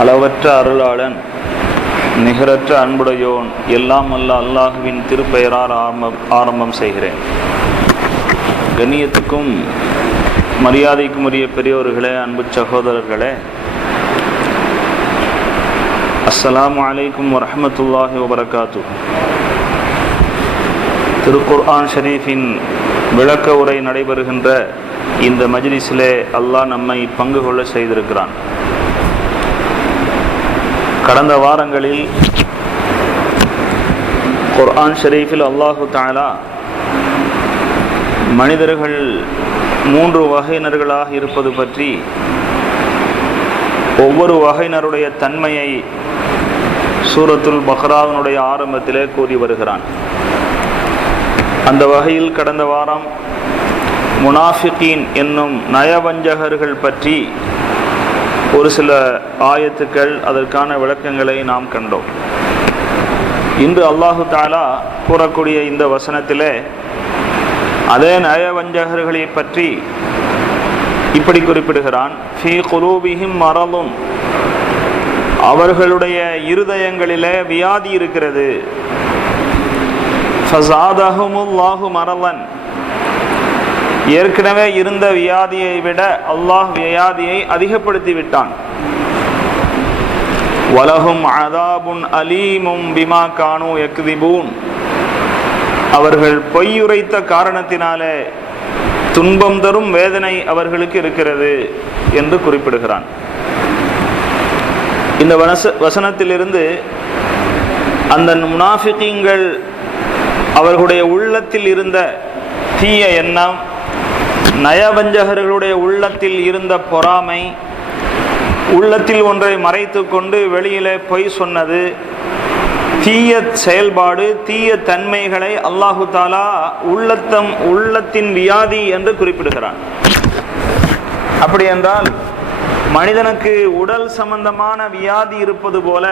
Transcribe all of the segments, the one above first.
அளவற்ற அருளாளன், நிகரற்ற அன்புடையோன், எல்லாம் அல்ல அல்லாஹுவின் திருப்பெயரால் ஆரம்பம் செய்கிறேன். கண்ணியத்துக்கும் மரியாதைக்கும் உரிய பெரியோர்களே, அன்பு சகோதரர்களே, அஸ்ஸலாமு அலைக்கும் வரஹ்மத்துல்லாஹி வபரகாத்துஹு. திருக்குர்ஆன் ஷரீஃபின் விளக்க உரை நடைபெறுகின்ற இந்த மஜ்லிஸிலே அல்லாஹ் நம்மை பங்கு கொள்ள செய்திருக்கிறான். கடந்த வாரங்களில் குர்ஆன் ஷரீஃபில் அல்லாஹு தஆலா மனிதர்கள் 3 வகையினர்களாக இருப்பது பற்றி, ஒவ்வொரு வகையினருடைய தன்மையை சூரத்துல் பக்ராவினுடைய ஆரம்பத்திலே கூறி வருகிறான். அந்த வகையில் கடந்த வாரம் முனாஃபிகீன் என்னும் நயவஞ்சகர்கள் பற்றி ஒரு சில ஆயத்துக்கள், அதற்கான விளக்கங்களை நாம் கண்டோம். இன்று அல்லாஹு தஆலா கூறக்கூடிய இந்த வசனத்திலே அதே நயவஞ்சகர்களை பற்றி இப்படி குறிப்பிடுகிறான். ஃபீ குலூபிஹிம் மரதுன், அவர்களுடைய இருதயங்களிலே வியாதி இருக்கிறது. ஃபஸாதஹுமுல்லாஹு மரதன், ஏற்கனவே இருந்த வியாதியை விட அல்லாஹ் வியாதியை அதிகப்படுத்தி விட்டான். வலஹும் அதாபுன் அலீமும் பிமா கானூ யக்திபூன், அவர்கள் பொய்யுரைத்த காரணத்தினாலே துன்பம் தரும் வேதனை அவர்களுக்கு இருக்கிறது என்று குறிப்பிடுகிறான். இந்த வசனத்திலிருந்து அந்த முனாஃபிகீன்கள் அவர்களுடைய உள்ளத்தில் இருந்த தீய எண்ணம், நயவஞ்சகர்களுடைய உள்ளத்தில் இருந்த பொறாமை, உள்ளத்தில் ஒன்றை மறைத்து கொண்டு வெளியிலே பொய் சொன்னது, தீய செயல்பாடு, தீய தன்மைகளை அல்லாஹு தஆலா உள்ளத்தின் வியாதி என்று குறிப்பிடுகிறான். அப்படி என்றால் மனிதனுக்கு உடல் சம்பந்தமான வியாதி இருப்பது போல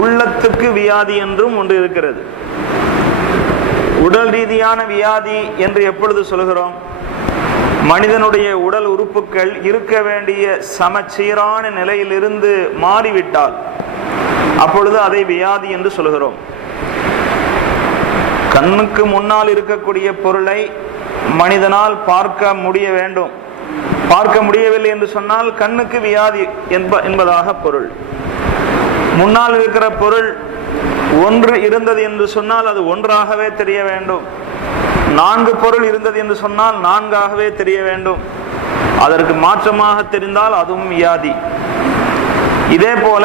உள்ளத்துக்கு வியாதி என்றும் ஒன்று இருக்கிறது. உடல் ரீதியான வியாதி என்று எப்பொழுது சொல்கிறோம்? மனிதனுடைய உடல் உறுப்புகள் இருக்க வேண்டிய சமச்சீரான நிலையிலிருந்து மாறிவிட்டால் அப்பொழுது அதை வியாதி என்று சொல்கிறோம். கண்ணுக்கு முன்னால் இருக்கக்கூடிய பொருளை மனிதனால் பார்க்க முடிய வேண்டும். பார்க்க முடியவில்லை என்று சொன்னால் கண்ணுக்கு வியாதி என்பதாக பொருள். முன்னால் இருக்கிற பொருள் ஒன்று இருந்தது என்று சொன்னால் அது ஒன்றாகவே தெரிய வேண்டும். 4 பொருள் இருந்தது என்று சொன்னால் 4ஆகவே தெரிய வேண்டும். அதற்கு மாற்றமாக தெரிந்தால் அதுவும் வியாதி. இதே போல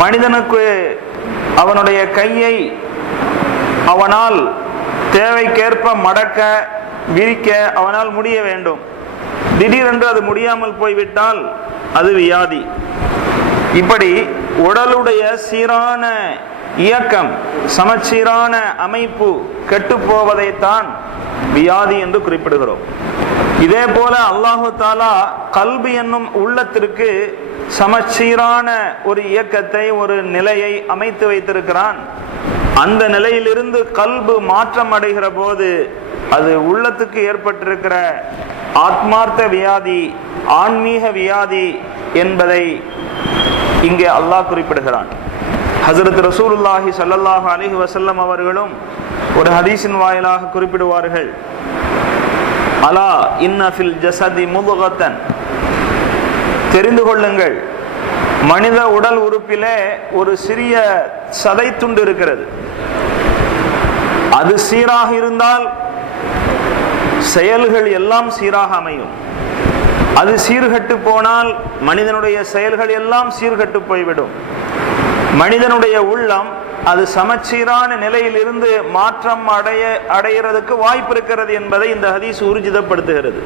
மனிதனுக்கு அவனுடைய கையை அவனால் தேவைக்கேற்ப மடக்க, விரிக்க அவனால் முடிய வேண்டும். திடீரென்று அது முடியாமல் போய்விட்டால் அது வியாதி. இப்படி உடலுடைய சீரான இயக்கம், சமச்சீரான அமைப்பு கெட்டுப்போவதைத்தான் வியாதி என்று குறிப்பிடுகிறோம். இதே போல அல்லாஹு தஆலா கல்பு என்னும் உள்ளத்திற்கு சமச்சீரான ஒரு இயக்கத்தை, ஒரு நிலையை அமைத்து வைத்திருக்கிறான். அந்த நிலையிலிருந்து கல்பு மாற்றம் அடைகிற போது அது உள்ளத்துக்கு ஏற்பட்டிருக்கிற ஆத்மார்த்த வியாதி, ஆன்மீக வியாதி என்பதை இங்கே அல்லாஹ் குறிப்பிடுகிறான். ஹஸரத் ரசூலுல்லாஹி ஸல்லல்லாஹு அலைஹி வஸல்லம் அவர்களும் ஒரு ஹதீஸின் வாயிலாக குறிப்பிடுவார்கள். அலா இன்ன ஃபில் ஜஸதி முதுகத்தன், தெரிந்து கொள்ளுங்கள், மனித உடல் உறுப்பிலே ஒரு சிறிய சதை துண்டு இருக்கிறது. அது சீராக இருந்தால் செயல்கள் எல்லாம் சீராக அமையும். அது சீர்கட்டு போனால் மனிதனுடைய செயல்கள் எல்லாம் சீர்கட்டு போய்விடும். மனிதனுடைய உள்ளம் அது சமச்சீரான நிலையிலிருந்து மாற்றம் அடைகிறதுக்கு வாய்ப்பு இருக்கிறது என்பதை இந்த ஹதீஸ் ஊர்ஜிதப்படுத்துகிறது.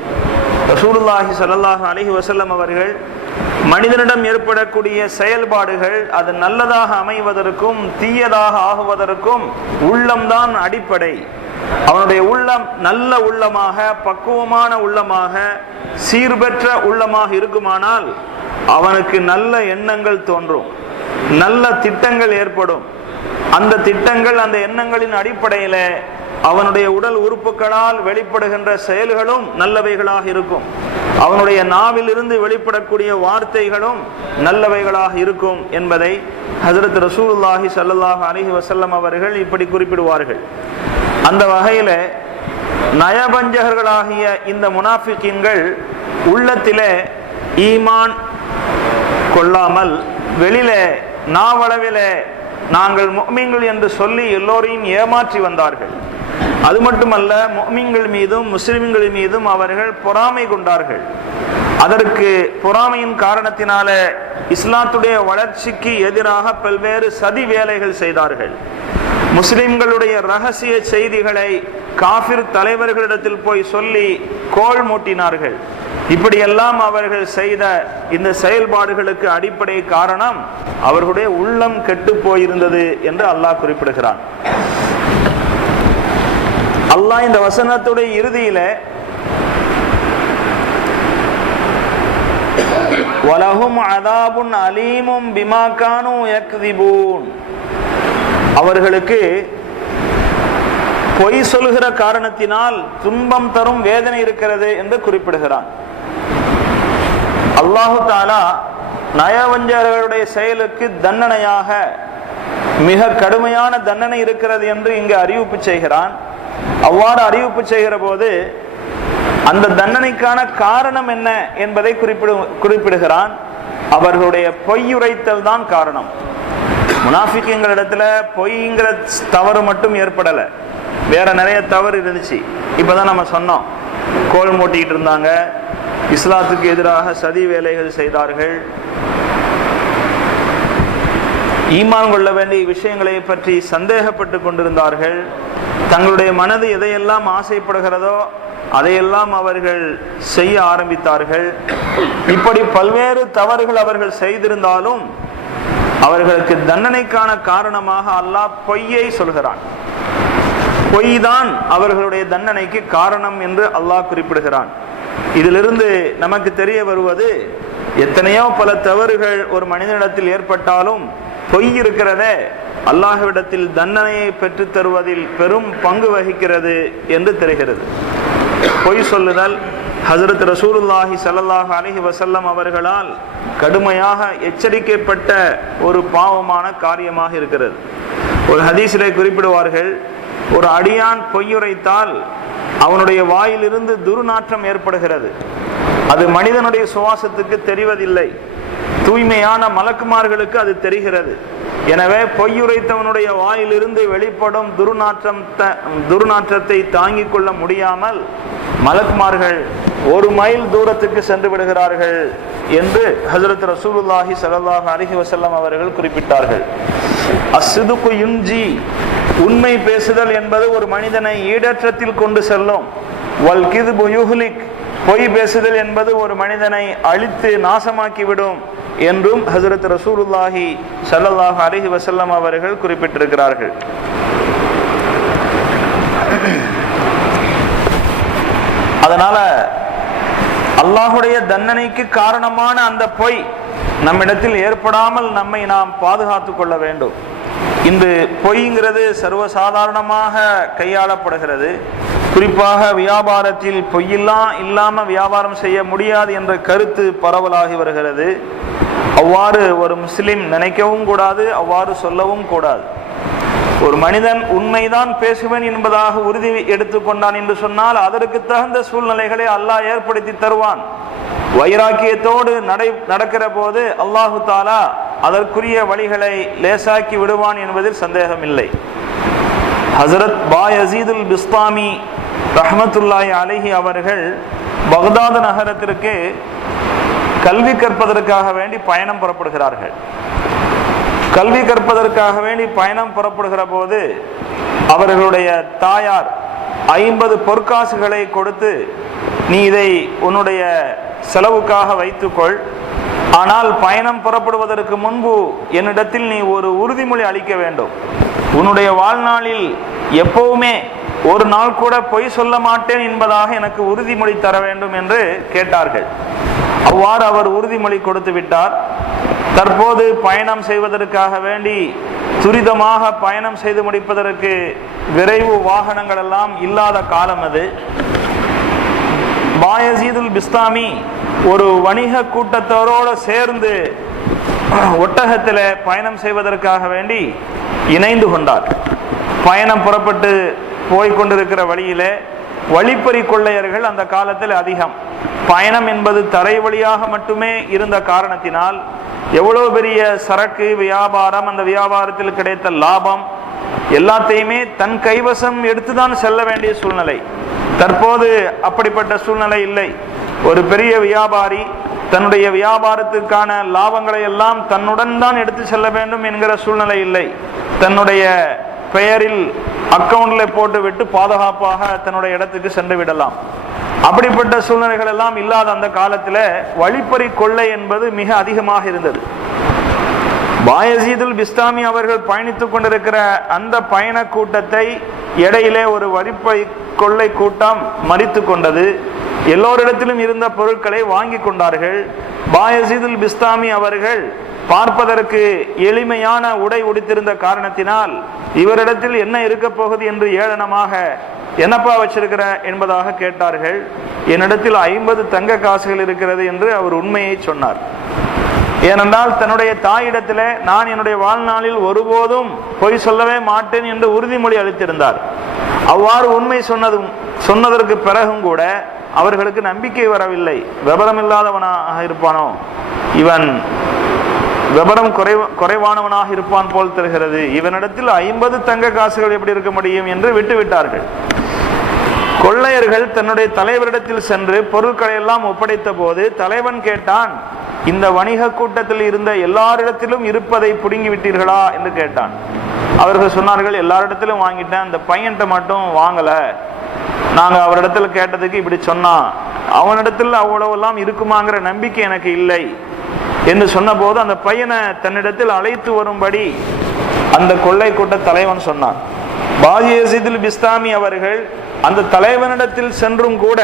ரசூலுல்லாஹி ஸல்லல்லாஹு அலைஹி வஸல்லம் அவர்கள் மனிதனிடம் ஏற்படக்கூடிய செயல்பாடுகள் அது நல்லதாக அமைவதற்கும் தீயதாக ஆகுவதற்கும் உள்ளம்தான் அடிப்படை. அவனுடைய உள்ளம் நல்ல உள்ளமாக, பக்குவமான உள்ளமாக, சீர்பெற்ற உள்ளமாக இருக்குமானால் அவனுக்கு நல்ல எண்ணங்கள் தோன்றும், நல்ல திட்டங்கள் ஏற்படும். அந்த திட்டங்கள், அந்த எண்ணங்களின் அடிப்படையில் அவனுடைய உடல் உறுப்புகளால் வெளிப்படுகின்ற செயல்களும் நல்லவைகளாக இருக்கும். அவனுடைய நாவிலிருந்து வெளிப்படக்கூடிய வார்த்தைகளும் நல்லவைகளாக இருக்கும் என்பதை ஹஜ்ரத் ரசூலுல்லாஹி ஸல்லல்லாஹு அலைஹி வஸல்லம் அவர்கள் இப்படி குறிப்பிடுவார்கள். அந்த வகையில நயவஞ்சகர்களாகிய இந்த முனாஃபிகீன்கள் உள்ளத்திலே ஈமான் கொள்ளாமல் வெளியிலே நாவளவிலே நாங்கள் முஃமின்கள் என்று சொல்லி எல்லோரையும் ஏமாற்றி வந்தார்கள். அது மட்டுமல்ல, முஃமின்கள் மீதும் முஸ்லிம்கள் மீதும் அவர்கள் பொறாமை கொண்டார்கள். அதற்கு பொறாமையின் காரணத்தினால இஸ்லாத்துடைய வளர்ச்சிக்கு எதிராக பல்வேறு சதி வேலைகள் செய்தார்கள். முஸ்லிம்களுடைய ரகசிய செய்திகளை காஃபிர் தலைவர்களிடத்தில் போய் சொல்லி கோல் மூட்டினார்கள். இப்படியெல்லாம் அவர்கள் செய்த இந்த செயல்பாடுகளுக்கு அடிப்படை காரணம் அவர்களுடைய உள்ளம் கெட்டு போயிருந்தது என்று அல்லாஹ் குறிப்பிடுகிறான். அல்லாஹ் இந்த வசனத்துடைய இறுதியில வலஹும் அதாபுன் அலீமும் பிமா கானூ யக்திபூன், அவர்களுக்கு பொய் சொல்கிற காரணத்தினால் துன்பம் தரும் வேதனை இருக்கிறது என்று குறிப்பிடுகிறான். அல்லாஹு தஆலா நயவஞ்சகர்களுடைய செயலுக்கு தண்டனையாக மிக கடுமையான தண்டனை இருக்கிறது என்று இங்கு அறிவிப்பு செய்கிறான். அவ்வாறு அறிவிப்பு செய்கிற போது அந்த தண்டனைக்கான காரணம் என்ன என்பதை குறிப்பிடுகிறான். அவர்களுடைய பொய்யுரைத்தல் தான் காரணம். முனாஃபிக்குங்களிடத்துல பொய்ங்கிற தவறு மட்டும் ஏற்படலை, வேற நிறைய தவறு இருந்துச்சு. இப்பதான் நம்ம சொன்னோம், கோல் மூட்டிக்கிட்டு இருந்தாங்க, இஸ்லாத்துக்கு எதிராக சதி வேலைகள் செய்தார்கள், ஈமான் கொள்ள வேண்டிய விஷயங்களை பற்றி சந்தேகப்பட்டு கொண்டிருந்தார்கள், தங்களுடைய மனது எதையெல்லாம் ஆசைப்படுகிறதோ அதையெல்லாம் அவர்கள் செய்ய ஆரம்பித்தார்கள். இப்படி பல்வேறு தவறுகள் அவர்கள் செய்திருந்தாலும் அவர்களுக்கு தண்டனைக்கான காரணமாக அல்லாஹ் பொய்யை சொல்கிறான். பொய் தான் அவர்களுடைய தண்டனைக்கு காரணம் என்று அல்லாஹ் குறிப்பிடுகிறான். இதிலிருந்து நமக்கு தெரிய வருவது, எத்தனையோ பல தவறுகள் ஒரு மனிதனிடத்தில் ஏற்பட்டாலும் பொய் இருக்கிறதே அல்லாஹ்விடத்தில் தண்டனையை பெற்று தருவதில் பெரும் பங்கு வகிக்கிறது என்று தெரிகிறது. பொய் சொல்லுதல் ஹஜ்ரத் ரசூலுல்லாஹி ஸல்லல்லாஹு அலைஹி வஸல்லம் அவர்களால் கடுமையாக எச்சரிக்கப்பட்ட ஒரு பாவமான காரியமாக இருக்கிறது. ஒரு ஹதீஸிலே குறிப்பிடுவார்கள், ஒரு அடியான் பொய்யுரைத்தால் அவனுடைய வாயிலிருந்து துர்நாற்றம் ஏற்படுகிறது. அது மனிதனுடைய சுவாசத்துக்கு தெரிவதில்லை, தூய்மையான மலக்குமார்களுக்கு அது தெரிகிறது. எனவே பொய்யுரைத்தவனுடைய வாயிலிருந்து வெளிப்படும் துர்நாற்றத்தை தாங்கிக் கொள்ள முடியாமல் மலக்குமார்கள் 1 மைல் தூரத்துக்கு சென்று விடுகிறார்கள் என்று ஹஜ்ரத் ரசூலுல்லாஹி ஸல்லல்லாஹு அலைஹி வஸல்லம் அவர்கள் குறிப்பிட்டார்கள். அஸ்ஸிதுகு யுன்ஜி, உண்மை பேசுதல் என்பது ஒரு மனிதனை ஈடற்றத்தில் கொண்டு செல்லும். வல் கிதுபு யுஹ்லிக், பொய் பேசுதல் என்பது ஒரு மனிதனை அழித்து நாசமாக்கிவிடும் என்றும் ஹஜ்ரத் ரசூலுல்லாஹி ஸல்லல்லாஹு அலைஹி வஸல்லம் அவர்கள் குறிப்பிட்டிருக்கிறார்கள். அதனால அல்லாஹுடைய தண்டனைக்கு காரணமான அந்த பொய் நம்மிடத்தில் ஏற்படாமல் நம்மை நாம் பாதுகாத்து கொள்ள வேண்டும். இந்த பொய்ங்கிறது சர்வசாதாரணமாக கையாளப்படுகிறது. குறிப்பாக வியாபாரத்தில் பொய்யெல்லாம் இல்லாம வியாபாரம் செய்ய முடியாது என்ற கருத்து பரவலாகி வருகிறது. அவ்வாறு ஒரு முஸ்லிம் நினைக்கவும் கூடாது, அவ்வாறு சொல்லவும் கூடாது. ஒரு மனிதன் உண்மைதான் பேசுவேன் என்பதாக உறுதி எடுத்துக்கொண்டான் என்று சொன்னால் அதற்கு தகுந்த சூழ்நிலைகளை அல்லாஹ் ஏற்படுத்தி தருவான். வைராக்கியத்தோடு நடக்கிற போது அல்லாஹு தாலா அதற்குரிய வழிகளை லேசாக்கி விடுவான் என்பதில் சந்தேகம் இல்லை. ஹசரத் பாயசீதுல் பிஸ்தாமி ரஹ்மத்துல்லாஹி அலைஹி அவர்கள் பக்தாத் நகரத்திற்கு கல்வி கற்பதற்காக வேண்டி பயணம் புறப்படுகிறார்கள். கல்வி கற்பதற்காக வேண்டி பயணம் புறப்படுகிற போது அவர்களுடைய தாயார் 50 பொற்காசுகளை கொடுத்து, நீ இதை உன்னுடைய செலவுக்காக வைத்துக்கொள், ஆனால் பயணம் புறப்படுவதற்கு முன்பு என்னிடத்தில் நீ ஒரு உறுதிமொழி அளிக்க வேண்டும். உன்னுடைய வாழ்நாளில் எப்பவுமே ஒரு நாள் கூட பொய் சொல்ல மாட்டேன் என்பதாக எனக்கு உறுதிமொழி தர வேண்டும் என்று கேட்டார்கள். அவ்வாறு அவர் உறுதிமொழி கொடுத்து விட்டார். தற்போது பயணம் செய்வதற்காக வேண்டி துரிதமாக பயணம் செய்து முடிப்பதற்கு விரைவு வாகனங்கள் எல்லாம் இல்லாத காலம் அது. பாயசீதுல் பிஸ்தாமி ஒரு வணிக கூட்டத்தோரோடு சேர்ந்து ஒட்டகத்தில் பயணம் செய்வதற்காக வேண்டி இணைந்து கொண்டார். பயணம் புறப்பட்டு போய்கொண்டிருக்கிற வழியிலே வழிப்பறி கொள்ளையர்கள் அந்த காலத்தில் அதிகம். பயணம் என்பது தரை வழியாக மட்டுமே இருந்த காரணத்தினால் எவ்வளவு பெரிய சரக்கு வியாபாரம், அந்த வியாபாரத்தில் கிடைத்த லாபம் எல்லாத்தையுமே தன் கைவசம் எடுத்துதான் செல்ல வேண்டிய சூழ்நிலை. தற்போது அப்படிப்பட்ட சூழ்நிலை இல்லை. ஒரு பெரிய வியாபாரி தன்னுடைய வியாபாரத்திற்கான லாபங்களை எல்லாம் தன்னுடன் தான் எடுத்து செல்ல வேண்டும் என்கிற சூழ்நிலை இல்லை. தன்னுடைய பெயரில் அக்கவுண்ட்ல போட்டு விட்டு பாதுகாப்பாக தன்னுடைய இடத்துக்கு சென்று விடலாம். அப்படிப்பட்ட சூழ்நிலைகள் எல்லாம் இல்லாத அந்த காலத்தில் வழிப்பறி கொள்ளை என்பது மிக அதிகமாக இருந்தது. பாயசீதுல் பிஸ்தாமி அவர்கள் பயணித்துக் கொண்டிருக்கிற அந்த பயண கூட்டத்தை இடையிலே ஒரு வழிப்பறி கொள்ளை கூட்டம் மறித்து கொண்டது. எல்லோரிடத்திலும் இருந்த பொருட்களை வாங்கி கொண்டார்கள். பாயசீதுல் பிஸ்தாமி அவர்கள் பார்ப்பதற்கு எளிமையான உடை உடுத்திருந்த காரணத்தினால் இவரிடத்தில் என்ன இருக்க போகுது என்று ஏளனமாக என்னப்பா வச்சிருக்கிற என்பதாக கேட்டார்கள். என்னிடத்தில் 50 தங்க காசுகள் இருக்கிறது என்று அவர் உண்மையை சொன்னார். ஏனென்றால் தன்னுடைய தாயிடத்தில் நான் என்னுடைய வாழ்நாளில் ஒருபோதும் பொய் சொல்லவே மாட்டேன் என்று உறுதிமொழி அளித்திருந்தார். அவ்வாறு உண்மை சொன்னதற்கு பிறகும் கூட அவர்களுக்கு நம்பிக்கை வரவில்லை. விபரம் இல்லாதவனாக இருப்பானோ, இவன் விபரம் குறைவானவனாக இருப்பான் போல் தெரிகிறது, இவனிடத்தில் 50 தங்க காசுகள் எப்படி இருக்க முடியும் என்று விட்டுவிட்டார்கள். கொள்ளையர்கள் தன்னுடைய தலைவரிடத்தில் சென்று பொருட்களை எல்லாம் ஒப்படைத்த போது தலைவன் கேட்டான், இந்த வணிக கூட்டத்தில் இருந்த எல்லாரிடத்திலும் இருப்பதை புடுங்கி விட்டீர்களா என்று கேட்டான். அவர்கள் சொன்னார்கள், எல்லாரிடத்திலும் வாங்கிட்டேன், அந்த பையன்கிட்ட மட்டும் வாங்கல. நாங்க அவரிடத்துல கேட்டதுக்கு இப்படி சொன்னான், அவனிடத்தில் அவ்வளவெல்லாம் இருக்குமாங்கிற நம்பிக்கை எனக்கு இல்லை என்று சொன்ன போது அந்த பையனை தன்னிடத்தில் அழைத்து வரும்படி அந்த கொள்ளை கூட்ட தலைவன் சொன்னான். பாயசீதுல் பிஸ்தாமி அவர்கள் அந்த தலைவனிடத்தில் சென்றும் கூட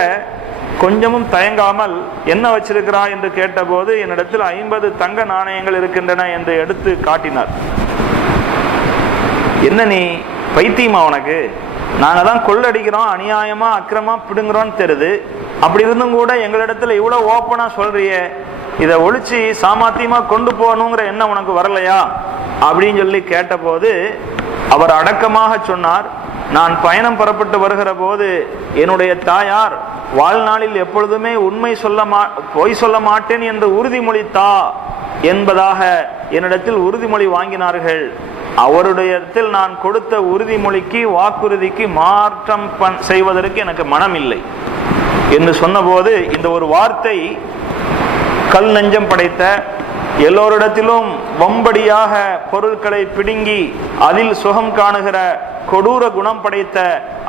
கொஞ்சமும் தயங்காமல் என்ன வச்சிருக்கிறாய் என்று கேட்டபோது என்னிடத்தில் 50 தங்க நாணயங்கள் இருக்கின்றன என்று எடுத்து காட்டினார். என்ன நீ பைத்தியமா, உனக்கு நாங்க தான் கொள்ளடிக்கிறோம், அநியாயமா அக்கிரமா பிடுங்குறோம்னு தெரியுது, அப்படி இருந்தும் கூட எங்களிடத்துல இவ்வளவு ஓப்பனா சொல்றியே, இதை ஒழிச்சு சாமர்த்தியமா கொண்டு போகணுங்கிற எண்ணம் உனக்கு வரலையா அப்படின்னு சொல்லி கேட்டபோது அவர் அடக்கமாக சொன்னார், நான் பயணம் புறப்பட்டு வருகிற போது என்னுடைய தாயார் வாழ்நாளில் எப்பொழுதுமே பொய் சொல்ல மாட்டேன் என்று உறுதிமொழி தா என்பதாக என்னிடத்தில் உறுதிமொழி வாங்கினார்கள். அவருடைய இடத்தில் நான் கொடுத்த உறுதிமொழிக்கு வாக்குறுதிக்கு மாற்றம் செய்வதற்கு எனக்கு மனம் இல்லை என்று சொன்னபோது இந்த ஒரு வார்த்தை கல் நெஞ்சம் படைத்த, எல்லோரிடத்திலும் வம்படியாக பொருட்களை பிடுங்கி அதில் சுகம் காணுகிற கொடூர குணம் படைத்த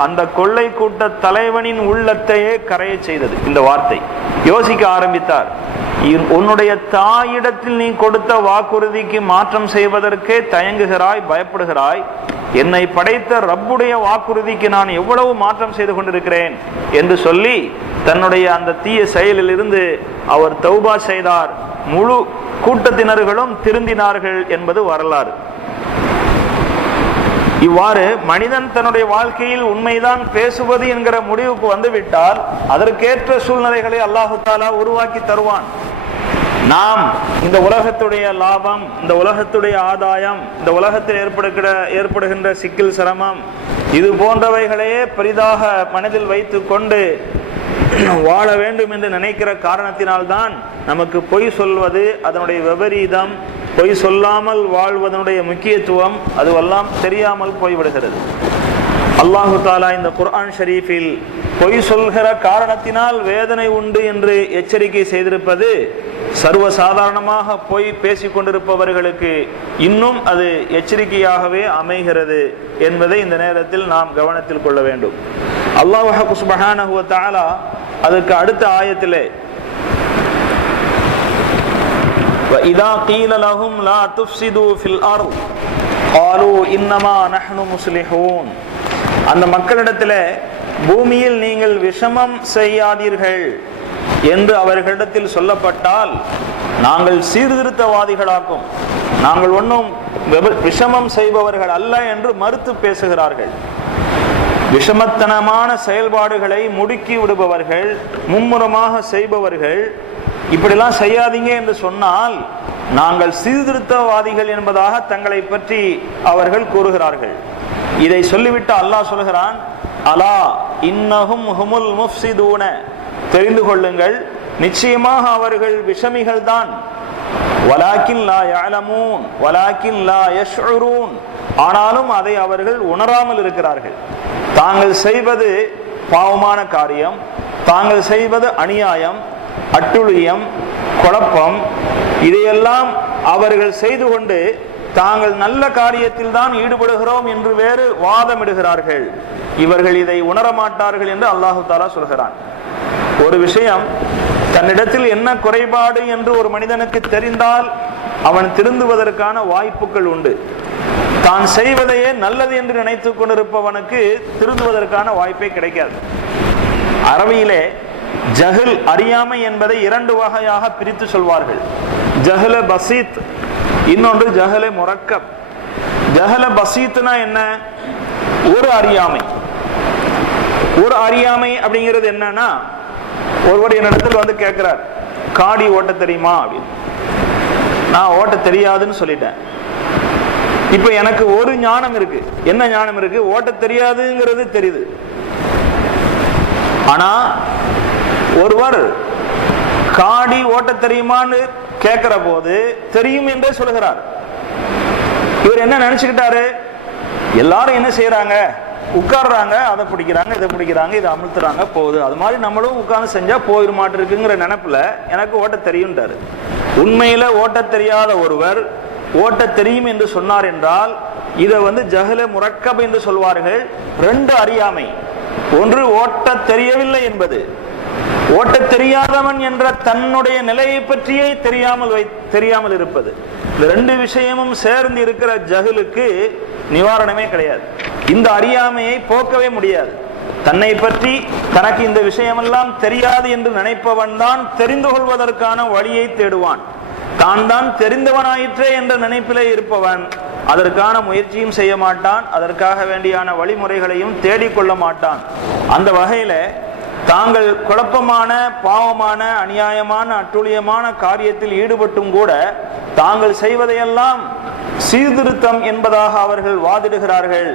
அந்த கொள்ளை கூட்ட தலைவனின் உள்ளத்தையே கரைய செய்தது இந்த வார்த்தை. யோசிக்க ஆரம்பித்தார், உன்னுடைய தாயிடத்தில் நீ கொடுத்த வாக்குறுதிக்கு மாற்றம் செய்வதற்கே தயங்குகிறாய், பயப்படுகிறாய், என்னை படைத்த ரப்புடைய வாக்குறுதிக்கு நான் எவ்வளவு மாற்றம் செய்து கொண்டிருக்கிறேன் என்று சொல்லி தன்னுடைய அந்த தீய செயலில் இருந்து அவர் தௌபா செய்தார். முழு கூட்டத்தினர்களும் திருந்தினார்கள் என்பது வரலாறு. இவ்வாறு மனிதன் தன்னுடைய வாழ்க்கையில் உண்மைதான் பேசுவது என்கிற முடிவுக்கு வந்துவிட்டால் அதற்கேற்ற சூழ்நிலைகளை அல்லாஹு தாலா உருவாக்கி தருவான். நாம் இந்த உலகத்துடைய லாபம், இந்த உலகத்துடைய ஆதாயம், இந்த உலகத்தில் ஏற்படுகின்ற சிக்கல் சிரமம், இது போன்றவைகளையே பெரிதாக மனதில் வைத்து கொண்டு வாழ வேண்டும் என்று நினைக்கிற காரணத்தினால்தான் நமக்கு பொய் சொல்வது, அதனுடைய விபரீதம், பொய் சொல்லாமல் வாழ்வதனுடைய முக்கியத்துவம் அதுவெல்லாம் தெரியாமல் போய்விடுகிறது. அல்லாஹு தாலா இந்த குர்ஆன் ஷரீஃபில் பொய் சொல்கிற காரணத்தினால் வேதனை உண்டு என்று எச்சரிக்கை செய்திருப்பது சர்வசாதாரணமாக பொய் பேசிக் கொண்டிருப்பவர்களுக்கு இன்னும் அது எச்சரிக்கையாகவே அமைகிறது என்பதை இந்த நேரத்தில் நாம் கவனத்தில் கொள்ள வேண்டும். அல்லாஹ் சுப்ஹானஹு வ தஆலா அதற்கு அடுத்த ஆயத்திலே وَإِذَا قِيلَ لَهُمْ لَا تُفْسِدُوا فِي الْأَرْضِ قَالُوا إِنَّمَا نَحْنُ مُصْلِحُونَ அந்த மக்களிடத்தில் பூமியில் நீங்கள் விஷமம் செய்யாதீர்கள் என்று அவர்களிடத்தில் சொல்லப்பட்டால் நாங்கள் சீர்திருத்தவாதிகளாக்கும், நாங்கள் ஒன்றும் விஷமம் செய்பவர்கள் அல்ல என்று மறுத்து பேசுகிறார்கள். விஷமத்தனமான செயல்பாடுகளை முடுக்கி விடுபவர்கள், மும்முரமாக செய்பவர்கள், இப்படிலாம் செய்யாதீங்க என்று சொன்னால் நாங்கள் சீர்திருத்தவாதிகள் என்பதாக தங்களை பற்றி அவர்கள் கூறுகிறார்கள். இதை சொல்லிவிட்டு அல்லாஹ் சொல்கிறான், அலா இன்னஹும் ஹுமுல் முஃப்ஸிதூன, தெரிந்து கொள்ளுங்கள், நிச்சயமாக அவர்கள் விஷமிகள் தான். வலாக்கின் லா யஅலமூன் வலாக்கின் லா யஷ்உரூன், ஆனாலும் அதை அவர்கள் உணராமல் இருக்கிறார்கள். தாங்கள் செய்வது பாவமான காரியம், தாங்கள் செய்வது அநியாயம், அட்டுழியம், குழப்பம், இதையெல்லாம் அவர்கள் செய்து கொண்டு தாங்கள் நல்ல காரியத்தில் தான் ஈடுபடுகிறோம் என்று வேறு வாதமிடுகிறார்கள். இவர்கள் இதை உணரமாட்டார்கள் என்று அல்லாஹு தஆலா சொல்கிறான். ஒரு விஷயம் தன்னிடத்தில் என்ன குறைபாடு என்று ஒரு மனிதனுக்கு தெரிந்தால் அவன் திருந்துவதற்கான வாய்ப்புகள் உண்டு. தான் செய்வதையே நல்லது என்று நினைத்துக் கொண்டிருப்பவனுக்கு திருந்துவதற்கான வாய்ப்பே கிடைக்காது. அரபியிலே ஜஹல், அறியாமை என்பதை இரண்டு வகையாக பிரித்து சொல்வார்கள். ஜஹல பசீத், இன்னொன்று ஜஹல முரக்கப். ஜஹல பசீத்னா என்ன? ஒரு அறியாமை. ஒரு அறியாமை அப்படிங்கிறது என்னன்னா, ஒருவர் என்னிடத்தில் வந்து கேட்கிறார், காடி ஓட்ட தெரியுமா அப்படின்னு. நான் ஓட்ட தெரியாதுன்னு சொல்லிட்டேன். இப்ப எனக்கு ஒரு ஞானம் இருக்கு. என்ன ஞானம் இருக்கு? ஓட்ட தெரியாதுங்கிறது தெரியுது. ஆனா ஒருவர் காடி ஓட்ட தெரியுமான்னு கேட்கிற போது தெரியும் என்றே சொல்கிறார். இவர் என்ன நினைச்சுக்கிட்டாரு? எல்லாரும் என்ன செய்யறாங்க? உட்கார்றாங்க, அதை பிடிக்கிறாங்க, இதை பிடிக்கிறாங்க, இதை அமுத்துறாங்க, போகுது. அது மாதிரி நம்மளும் உட்கார்ந்து செஞ்சா போயிட மாட்டிருக்குங்கிற நினைப்புல எனக்கு ஓட்ட தெரியும்ட்டாரு. உண்மையில ஓட்ட தெரியாத ஒருவர் ஓட்ட தெரியும் என்று சொன்னார் என்றால் இதை ஜஹல முரக்கப் என்று சொல்வார்கள். ரெண்டு அறியாமை. ஒன்று ஓட்ட தெரியவில்லை என்பது, ஓட்ட தெரியாதவன் என்ற தன்னுடைய நிலையை பற்றியே தெரியாமல் இருப்பது. இந்த ரெண்டு விஷயமும் சேர்ந்து இருக்கிற ஜஹலுக்கு நிவாரணமே கிடையாது. இந்த அறியாமையை போக்கவே முடியாது. தன்னை பற்றி தனக்கு இந்த விஷயமெல்லாம் தெரியாது என்று நினைப்பவன் தான் தெரிந்து கொள்வதற்கான வழியை தேடுவான். தான் தான் தெரிந்தவனாயிற்றே என்ற நினைப்பிலே இருப்பவன் அதற்கான முயற்சியும் செய்ய மாட்டான், அதற்காக வேண்டியான வழிமுறைகளையும் தேடிக்கொள்ள மாட்டான். அந்த வகையில தாங்கள் குழப்பமான, பாவமான, அநியாயமான, அட்டுழியமான காரியத்தில் ஈடுபட்டும் கூட தாங்கள் செய்வதையெல்லாம் சீர்திருத்தம் என்பதாக அவர்கள் வாதிடுகிறார்கள்.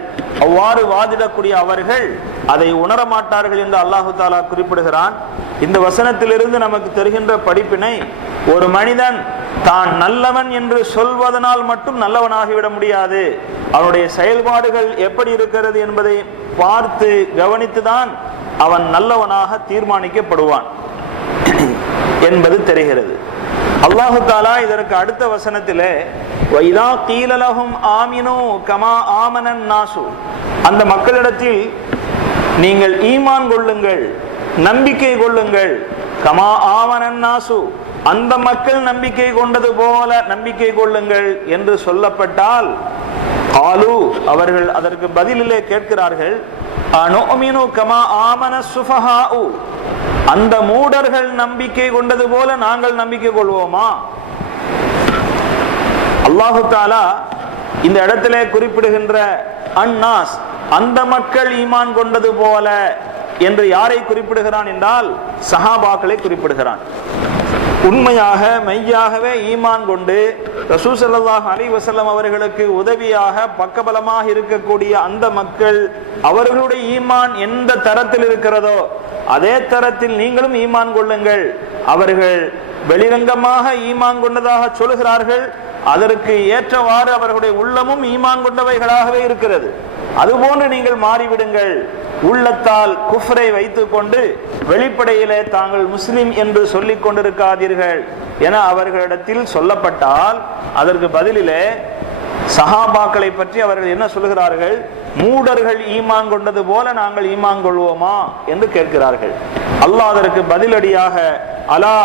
அவ்வாறு வாதிடக்கூடிய அவர்கள் அதை உணரமாட்டார்கள் என்று அல்லாஹு தாலா குறிப்பிடுகிறான். இந்த வசனத்திலிருந்து நமக்கு தெரிகின்ற படிப்பினை, ஒரு மனிதன் தான் நல்லவன் என்று சொல்வதனால் மட்டும் நல்லவனாகிவிட முடியாது. அவனுடைய செயல்பாடுகள் எப்படி இருக்கிறது என்பதை பார்த்து கவனித்துதான் அவன் நல்லவனாக தீர்மானிக்கப்படுவான் என்பது தெரிகிறது. அல்லாஹு தாலா இதற்கு அடுத்த வசனத்திலே வைதா கீலலஹும் ஆமினு கமா ஆமனன் நாசு, அந்த மக்களிடத்தில் நீங்கள் ஈமான் கொள்ளுங்கள், நம்பிக்கை கொள்ளுங்கள், கமா ஆமனன் நாசு, அந்த மக்கள் நம்பிக்கை கொண்டது போல நம்பிக்கை கொள்ளுங்கள் என்று சொல்லப்பட்டால், ஆலு, அவர்கள் அதற்கு பதிலிலே கேட்கிறார்கள், அனுமினு கமா ஆமன சுஃபஹாஉ, அந்த மூடர்கள் நம்பிக்கை கொண்டது போல நாங்கள் நம்பிக்கை கொள்வோமா? அல்லாஹு தாலா இந்த இடத்திலே குறிப்பிடுகின்ற அன்னாஸ், அந்த மக்கள் ஈமான் கொண்டது போல என்று யாரை குறிப்பிடுகிறான் என்றால் சஹாபாக்களை குறிப்பிடுகிறான். உண்மையாக மெய்யாகவே ஈமான் கொண்டு ரசூல் ஸல்லல்லாஹு அலைஹி வஸல்லம் அவர்களுக்கு உதவியாக பக்கபலமாக இருக்கக்கூடிய அந்த மக்கள், அவர்களுடைய ஈமான் எந்த தரத்தில் இருக்கிறதோ அதே தரத்தில் நீங்களும் ஈமான் கொள்ளுங்கள். அவர்கள் வெளிரங்கமாக ஈமான் கொண்டதாக சொல்கிறார்கள், அதற்கு ஏற்றவாறு அவர்களுடைய உள்ளமும் ஈமான் கொண்டவைகளாகவே இருக்கிறது. அதுபோன்று நீங்கள் மாறிவிடுங்கள். உள்ளத்தால் குஃப்ரை வைத்துக் கொண்டு வெளிப்படையிலே தாங்கள் முஸ்லிம் என்று சொல்லிக் கொண்டிருக்காதீர்கள் என அவர்களிடத்தில் சொல்லப்பட்டால், அதற்கு பதிலிலே சஹாபாக்களை பற்றி அவர்கள் என்ன சொல்கிறார்கள்? மூடர்கள் ஈமான் கொண்டது போல நாங்கள் ஈமான் கொள்வோமா என்று கேட்கிறார்கள். அல்லாஹ் அதற்கு பதிலடியாக, அலா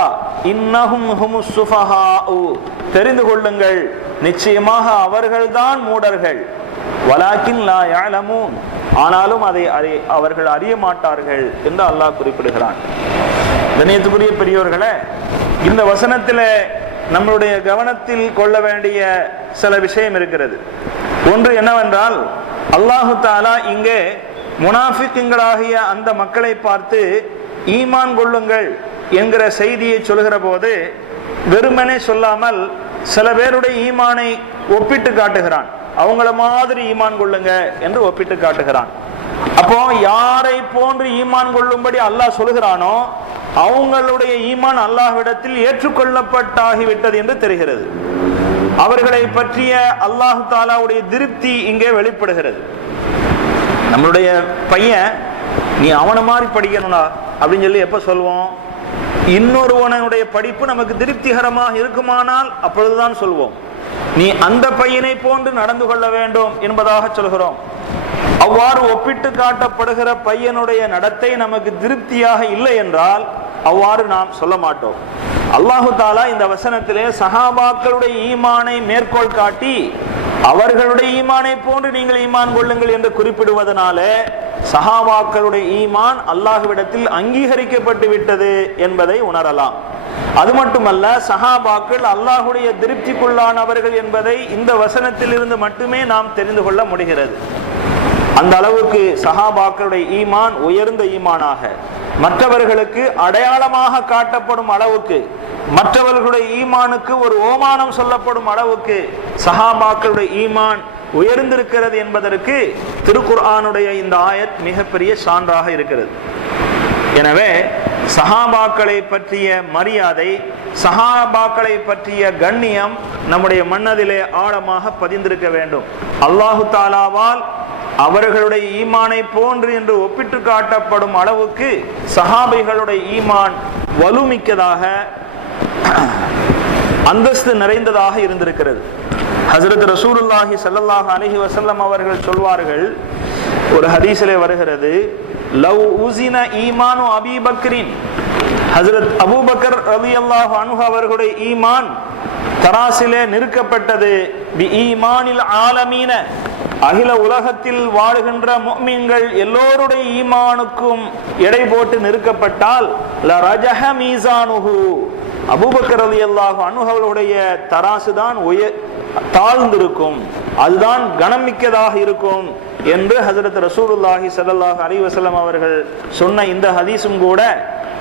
இன்னஹும் ஹுமுஸ் சுஃபஹாஉ, தெரிந்து கொள்ளுங்கள், நிச்சயமாக அவர்கள்தான் மூடர்கள், வலாக்கின் லா யஅலமூன், ஆனாலும் அதை அவர்கள் அறிய மாட்டார்கள் என்று அல்லாஹ் குறிப்பிடுகிறான். கண்ணியத்துக்குரிய பெரியோர்களே, இந்த வசனத்தில் நம்மளுடைய கவனத்தில் கொள்ள வேண்டிய சில விஷயம் இருக்கிறது. ஒன்று என்னவென்றால், அல்லாஹு தாலா இங்கே முனாஃபிக்குகளாகிய அந்த மக்களை பார்த்து ஈமான் கொள்ளுங்கள் என்கிற செய்தியை சொல்கிற போது வெறுமனே சொல்லாமல் சில பேருடைய ஈமானை ஒப்பிட்டு காட்டுகிறான். அவங்கள மாதிரி ஈமான் கொள்ளுங்க என்று ஒப்பிட்டு காட்டுகிறான். அப்போ யாரை போன்று ஈமான் கொள்ளும்படி அல்லாஹ் சொல்கிறானோ அவங்களுடைய ஈமான் அல்லாஹ்விடத்தில் ஏற்றுக்கொள்ளப்பட்டாகிவிட்டது என்று தெரிகிறது. அவர்களை பற்றிய அல்லாஹு தாலாவுடைய திருப்தி இங்கே வெளிப்படுகிறது. நம்மளுடைய பையன் நீ அவனை மாதிரி படிக்கணும்னா அப்படின்னு சொல்லி எப்ப சொல்வோம்? இன்னொருவனுடைய படிப்பு நமக்கு திருப்திகரமாக இருக்குமானால் அப்பொழுதுதான் சொல்வோம். நீ அந்த பையனை போன்று நடந்து கொள்ள வேண்டும் என்பதாக சொல்கிறோம். அவ்வாறு ஒப்பிட்டு காட்டப்படுகிற பையனுடைய நடத்தை நமக்கு திருப்தியாக இல்லை என்றால் அவ்வாறு நாம் சொல்ல மாட்டோம். அல்லாஹு தாலா இந்த வசனத்திலே சஹாபாக்களுடைய ஈமானை மேற்கோள் காட்டி அவர்களுடைய ஈமானை போன்று நீங்கள் ஈமான் கொள்ளுங்கள் என்று குறிப்பிடுவதனால சஹாபாக்களுடைய ஈமான் அல்லாஹ்விடத்தில் அங்கீகரிக்கப்பட்டு விட்டது என்பதை உணரலாம். அது மட்டுமல்ல, சஹாபாக்கள் அல்லாஹுடைய திருப்திக்குள்ளானவர்கள் என்பதை இந்த வசனத்தில் இருந்து மட்டுமே நாம் தெரிந்து கொள்ள முடிகிறது. அந்த அளவுக்கு சஹாபாக்களுடைய ஈமான் உயர்ந்த ஈமானாக, மற்றவர்களுக்கு அடையாளமாக காட்டப்படும் அளவுக்கு, மற்றவர்களுடைய ஈமானுக்கு ஒரு ஓமானம் சொல்லப்படும் அளவுக்கு சஹாபாக்களுடைய ஈமான் உயர்ந்திருக்கிறது என்பதற்கு திருக்குர்ஆனுடைய இந்த ஆயத் மிகப்பெரிய சான்றாக இருக்கிறது. எனவே சஹாபாக்களை பற்றிய மரியாதை, சஹாபாக்களை பற்றிய கண்ணியம் நம்முடைய மனதிலே ஆழமாக பதிந்திருக்க வேண்டும். அல்லாஹு தாலாவால் அவர்களுடைய ஈமானை போன்று என்று ஒப்பிட்டு காட்டப்படும் அளவுக்கு சஹாபிகளுடைய ஈமான் வலுமிக்கதாக, அந்தஸ்து நிறைந்ததாக இருந்திருக்கிறது. ஹஜ்ரத் ரசூலுல்லாஹி ஸல்லல்லாஹு அலைஹி வஸல்லம் அவர்கள் சொல்வார்கள், ஒரு ஹதீஸிலே வருகிறது, லவ் உஸின ஈமானு அபீ பக்ரின், ஹஜ்ரத் அபூபக்கர் ரலியல்லாஹு அன்ஹு அவர்களுடைய ஈமான் தராசிலே நிறுக்கப்பட்டது, பி ஈமானில் ஆலமீன, அகில உலகத்தில் வாழுகின்ற முஃமின்கள் எல்லோருடைய ஈமானுக்கும் எடை போட்டு நிறுக்கப்பட்டால் லரஜஹ மீசானுஹு, அபூபக்கர் ரலியல்லாஹு அன்ஹு அவர்களுடைய தராசு தான் தாழ்ந்திருக்கும், அதுதான் கனமிக்கதாக இருக்கும் என்று ஹஜ்ரத் ரசூலுல்லாஹி ஸல்லல்லாஹு அலைஹி வஸல்லம் அவர்கள் சொன்ன இந்த ஹதீஸும் கூட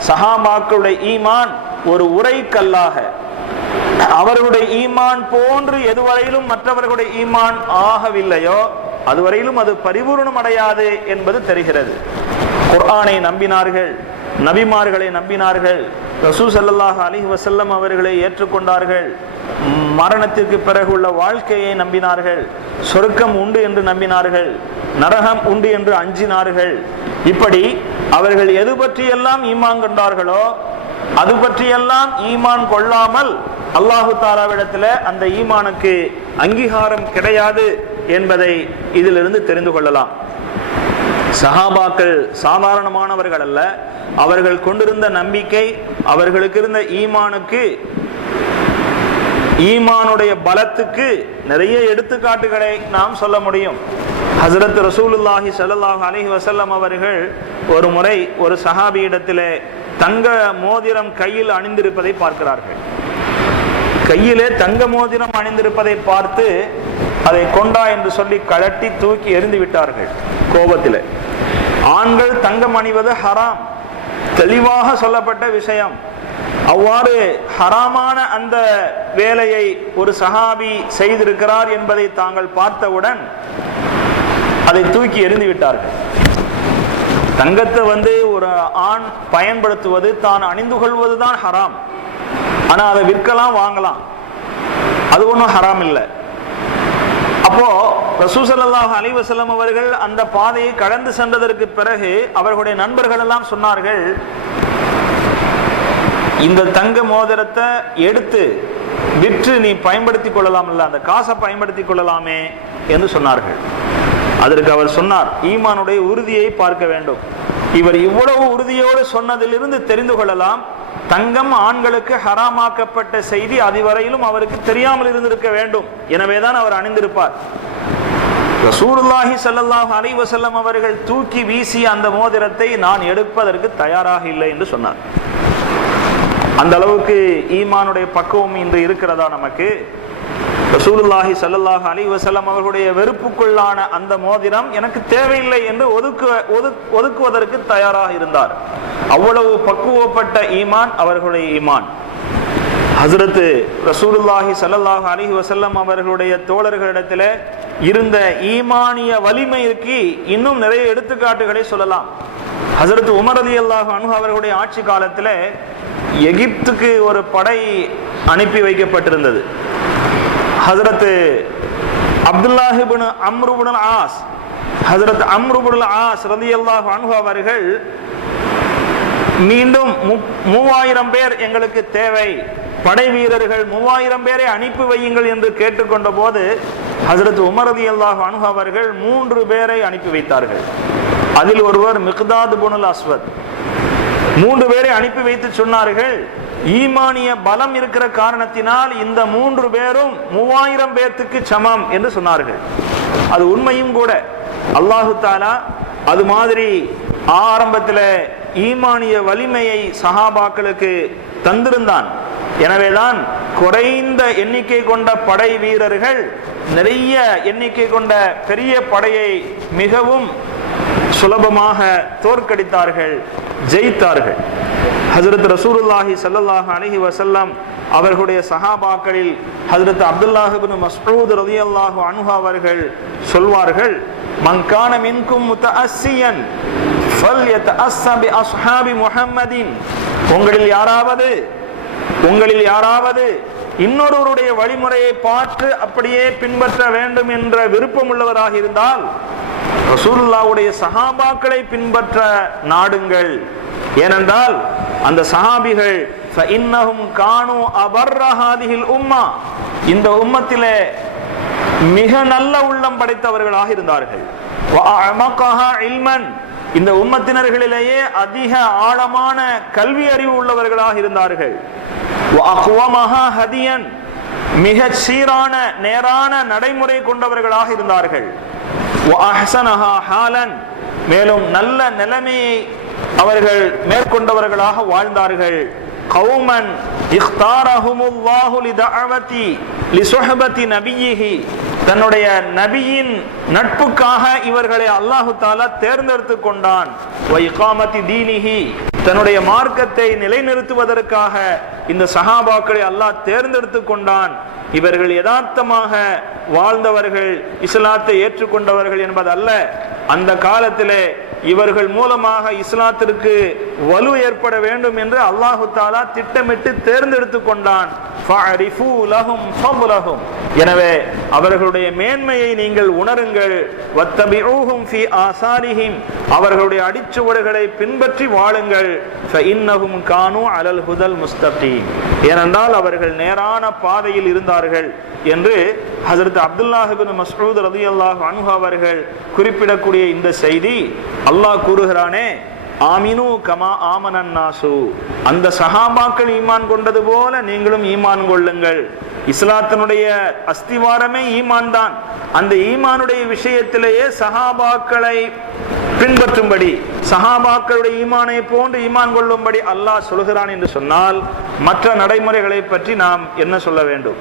சஹாபாக்களுடைய ஈமான் ஒரு உரைக்கல்லாக, அவர்களுடைய ஈமான் போன்று எதுவரையிலும் மற்றவர்களுடைய ஈமான் ஆகவில்லையோ அதுவரையிலும் அது பரிபூர்ணம் அடையாது என்பது தெரிகிறது. குர்ஆனை நம்பினார்கள், நபிமார்களை நம்பினார்கள், ரசூல் ஸல்லல்லாஹு அலைஹி வஸல்லம் அவர்களை ஏற்றுக்கொண்டார்கள், மரணத்திற்கு பிறகு உள்ள வாழ்க்கையை நம்பினார்கள், சொர்க்கம் உண்டு என்று நம்பினார்கள், நரகம் உண்டு என்று அஞ்சினார்கள். இப்படி அவர்கள் எது பற்றியெல்லாம் ஈமான் கொண்டார்களோ அது பற்றியெல்லாம் ஈமான் கொள்ளாமல் அல்லாஹு தாலாவிடத்தில் அந்த ஈமானுக்கு அங்கீகாரம் கிடையாது என்பதை இதிலிருந்து தெரிந்து கொள்ளலாம். சஹாபாக்கள் சாதாரணமானவர்கள் அல்ல. அவர்கள் கொண்டிருந்த நம்பிக்கை, அவர்களுக்கு இருந்த ஈமானுக்கு, ஈமானுடைய பலத்துக்கு நிறைய எடுத்துக்காட்டுகளை நாம் சொல்ல முடியும். ஹஜ்ரத் ரசூலுல்லாஹி ஸல்லல்லாஹு அலைஹி வஸல்லம் அவர்கள் ஒரு முறை ஒரு சஹாபியிடத்திலே தங்க மோதிரம் கையில் அணிந்திருப்பதை பார்க்கிறார்கள். கையிலே தங்க மோதிரம் அணிந்திருப்பதை பார்த்து அதை கொண்டா என்று சொல்லி கழட்டி தூக்கி எறிந்து விட்டார்கள் கோபத்தில். ஆண்கள் தங்கம் அணிவது ஹராம், தெளிவாக சொல்லப்பட்ட விஷயம். அவ்வாறு ஹராமான அந்த வேலையை ஒரு சஹாபி செய்திருக்கிறார் என்பதை தாங்கள் பார்த்தவுடன் அதை தூக்கி எறிந்து விட்டார்கள். தங்கத்தை ஒரு ஆண் பயன்படுத்துவது, தான் அணிந்து கொள்வதுதான் ஹராம். ஆனா அதை விற்கலாம், வாங்கலாம், அது ஒன்றும் ஹராம் இல்லை. அப்போ ரசூல் ஸல்லல்லாஹு அலைஹி வஸல்லம் அவர்கள் அந்த பாதையை கடந்து சென்றதற்கு பிறகு அவர்களுடைய நண்பர்கள் எல்லாம் சொன்னார்கள், இந்த தங்க மோதிரத்தை எடுத்து விற்று நீ பயன்படுத்தி கொள்ளலாம், இல்ல அந்த காசை பயன்படுத்தி கொள்ளலாமே என்று சொன்னார்கள். அதற்கு அவர் சொன்னார், ஈமானுடைய உறுதியை பார்க்க வேண்டும். இவர் இவ்வளவு உறுதியோடு சொன்னதிலிருந்து தெரிந்து கொள்ளலாம், தங்கம் ஆண்களுக்கு ஹராமாக்கப்பட்ட செய்தி அதுவரையிலும் அவருக்கு தெரியாமல் இருந்திருக்க வேண்டும். எனவேதான் அவர் அணிந்திருப்பார். ரசூலுல்லாஹி ஸல்லல்லாஹு அலைஹி வஸல்லம் அவர்கள் தூக்கி வீசிய அந்த மோதிரத்தை நான் எடுப்பதற்கு தயாராக இல்லை என்று சொன்னார். அந்த அளவுக்கு ஈமானுடைய பக்குவம் இன்று இருக்கிறதா நமக்கு? ரசூலுல்லாஹி ஸல்லல்லாஹு அலைஹி வஸல்லம் அவர்களுடைய வெறுப்புக்குள்ளான அந்த மோதிரம் எனக்கு தேவையில்லை என்று ஒதுக்குவதற்கு தயாராக இருந்தார். அவ்வளவு பக்குவப்பட்ட ஈமான் அவர்களுடைய ஈமான். ஹஜ்ரத் ரசூலுல்லாஹி ஸல்லல்லாஹு அலைஹி வஸல்லம் அவர்களுடைய தோழர்களிடத்தில் இருந்த ஈமானிய வலிமைக்கு இன்னும் நிறைய எடுத்துக்காட்டுகளை சொல்லலாம். ஹஜ்ரத் உமர் ரலியல்லாஹு அன்ஹு அவர்களுடைய ஆட்சி காலத்தில் எகிப்துக்கு ஒரு படை அனுப்பி வைக்கப்பட்டிருந்தது. ஹஜ்ரத் அப்துல்லாஹ் இப்னு அம்ர் இப்னு ஆஸ், ஹஜ்ரத் அம்ர் இப்னு ஆஸ் ரலியல்லாஹு அன்ஹு அவர்கள் மீண்டும் 3000 பேர் எங்களுக்கு தேவை, படை வீரர்கள் 3000 பேரை அனுப்பி வையுங்கள் என்று கேட்டுக்கொண்ட போது ஹஜ்ரத் உமர் ரலியல்லாஹு அன்ஹு அவர்கள் 3 பேரை அனுப்பி வைத்தார்கள். அதில் ஒருவர் மிக்தாத் இப்னுல் அஸ்வத். 3 பேரை அனுப்பி வைத்து சொன்னார்கள், ஈமானிய பலம் இருக்கிற காரணத்தினால் இந்த 3 பேரும் 3000 பேர்த்துக்கு சமம் என்று சொன்னார்கள். அது உண்மையும் கூட. அல்லாஹு தாலா அது மாதிரி ஆரம்பத்தில் ஈமானிய வலிமையை சஹாபாக்களுக்கு தந்திருந்தான். எனவேதான் குறைந்த எண்ணிக்கை கொண்ட படை வீரர்கள் நிறைய எண்ணிக்கை கொண்ட பெரிய படையை மிகவும் சுலபமாக தோற்கடித்தார்கள், ஜெயித்தார்கள். ஹஜ்ரத் ரசூலுல்லாஹி ஸல்லல்லாஹு அலைஹி வஸல்லம் அவர்களுடைய சஹாபாக்களில் ஹஜ்ரத் அப்துல்லாஹ் இப்னு மஸ்ஊத் ரலியல்லாஹு அன்ஹு அவர்கள் சொல்வார்கள், மன் கான மின்கும் முத்தஅஸ்ஸியன் ஃபல்யதஅஸ்ஸ பி அஸ்ஹாபி முஹம்மதின். உங்களில் யாராவது இன்னொருவருடைய வழிமுறையை பார்த்து அப்படியே பின்பற்ற வேண்டும் என்ற விருப்பம் உள்ளவராக இருந்தால் ரசூலுல்லாஹ்வுடைய சஹாபாக்களை பின்பற்ற நாடுங்கள். ஏனென்றால் அந்த சஹாபிகள் ஃபஇன்னஹும் கானூ அபர்ர ஹாதிஹில் உம்மா, இந்த உம்மத்திலே மிக நல்ல உள்ளம் படைத்தவர்களாக இருந்தார்கள். வஅமகஹா இல்மன், இந்த உம்மத்தினர்களிலேயே அதிக ஆழமான கல்வி அறிவு உள்ளவர்களாக இருந்தார்கள். வஅக்வமஹா ஹதியன், மிக சீரான நேரான நடைமுறை கொண்டவர்களாக இருந்தார்கள். வஅஹ்ஸனஹா ஹாலன், மேலும் நல்ல நிலைமையை அவர்கள் மேற்கொண்டவர்களாக வாழ்ந்தார்கள். கௌமன் இக்தாரஹுமுல்லாஹு லிதஅவதி லிசுஹபதி நபியிஹி, தன்னுடைய நபியின் நட்புக்காக இவர்களை அல்லாஹு தஆலா தேர்ந்தெடுத்து கொண்டான். வ இகாமதி தீனிஹி, தன்னுடைய மார்க்கத்தை நிலைநிறுத்துவதற்காக இந்த சஹாபாக்களை அல்லாஹ் தேர்ந்தெடுத்து கொண்டான். இவர்கள் யதார்த்தமாக வாழ்ந்தவர்கள், இஸ்லாத்தை ஏற்றுக்கொண்டவர்கள் என்பதல்ல. அந்த காலத்திலே இவர்கள் மூலமாக இஸ்லாத்திற்கு வலு ஏற்பட வேண்டும் என்று அல்லாஹு தஆலா திட்டமிட்டு தேர்ந்தெடுத்து கொண்டான். ஃபஅரிஃபூ லஹும் ஃபضலஹும், எனவே அவர்களுடைய மேன்மையை நீங்கள் உணருங்கள். வத்தபிஊஹும் ஃபீ ஆசாரிஹிம், அவர்களுடைய அடிச்சுவடுகளை பின்பற்றி வாழுங்கள். ஃபஇன்னஹும் கானூ அலல் ஹுதல் முஸ்தகீம், ஏனென்றால் அவர்கள் நேரான பாதையில் இருந்தார்கள் என்று ஹஜ்ரத் அப்துல்லாஹ் இப்னு மஸ்ஊத் ரலியல்லாஹு அன்ஹு அவர்கள் குறிப்பிடக்கூடிய இந்த செய்தி அல்லாஹ் கூறுகிறானே, ஆமினு கமா ஆமனன் நாசு, அந்த சஹாபாக்கள் ஈமான் கொண்டது போல நீங்களும் ஈமான் கொள்ளுங்கள். இஸ்லாத்தினுடைய அஸ்திவாரமே ஈமான் தான். அந்த ஈமானுடைய விஷயத்திலேயே சஹாபாக்களை பின்பற்றும்படி, சஹாபாக்களுடைய ஈமானை போன்று ஈமான் கொள்ளும்படி அல்லாஹ் சொல்கிறான் என்று சொன்னால் மற்ற நடைமுறைகளை பற்றி நாம் என்ன சொல்ல வேண்டும்?